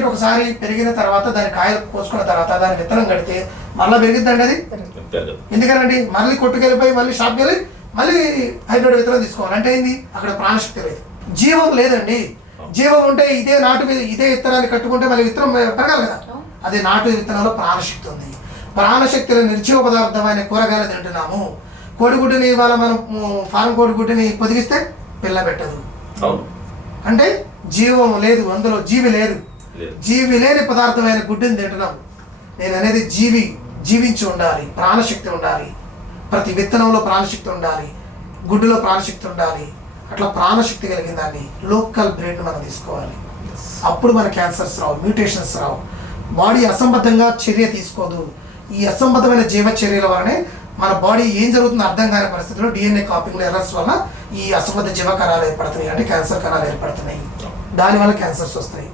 చెట్టు ఒకసారి పెరిగిన తర్వాత దాని కాయలు కోసుకున్న తర్వాత దాని విత్తనం కడితే మళ్ళీ పెరిగిద్దండి అది? ఎందుకనండి? మళ్ళీ కొట్టుకెళ్ళిపోయి మళ్ళీ షాప్కి వెళ్ళి మళ్ళీ హైబ్రిడ్ విత్తనం తీసుకోవాలి అంటే ఏంది? అక్కడ ప్రాణశక్తి లేదు, జీవం లేదండి. జీవం ఉంటే ఇదే నాటు ఇదే విత్తనాన్ని కట్టుకుంటే మళ్ళీ విత్తనం పెరగాలి కదా. అదే నాటు విత్తనంలో ప్రాణశక్తి ఉంది. ప్రాణశక్తిలో నిర్జీవ పదార్థమైన కూరగాయలు తింటున్నాము. కోడిగుడ్డుని ఇవాళ మనం ఫారం కోడిగుడ్డుని పొదిగిస్తే పిల్ల పెట్టదు అంటే జీవం లేదు, అందులో జీవి లేదు. జీవి లేని పదార్థమైన గుడ్డుని తింటున్నాం. నేను అనేది జీవించి ఉండాలి, ప్రాణశక్తి ఉండాలి. ప్రతి విత్తనంలో ప్రాణశక్తి ఉండాలి, గుడ్డులో ప్రాణశక్తి ఉండాలి. అట్లా ప్రాణశక్తి కలిగిన దాన్ని లోకల్ బ్రీడ్ని మనం తీసుకోవాలి. అప్పుడు మన క్యాన్సర్స్ రావు, మ్యూటేషన్స్ రావు, బాడీ అసంబద్ధంగా చర్య తీసుకోదు. ఈ అసంబద్ధమైన జీవచర్యల వలనే మన బాడీ ఏం జరుగుతుందో అర్థం కాని పరిస్థితుల్లో DNA కాపింగ్లో ఎర్రర్స్ వల్ల ఈ అసంబద్ధ జీవ కణాలు ఏర్పడుతున్నాయి, అంటే క్యాన్సర్ కణాలు ఏర్పడుతున్నాయి. దానివల్ల క్యాన్సర్స్ వస్తాయి.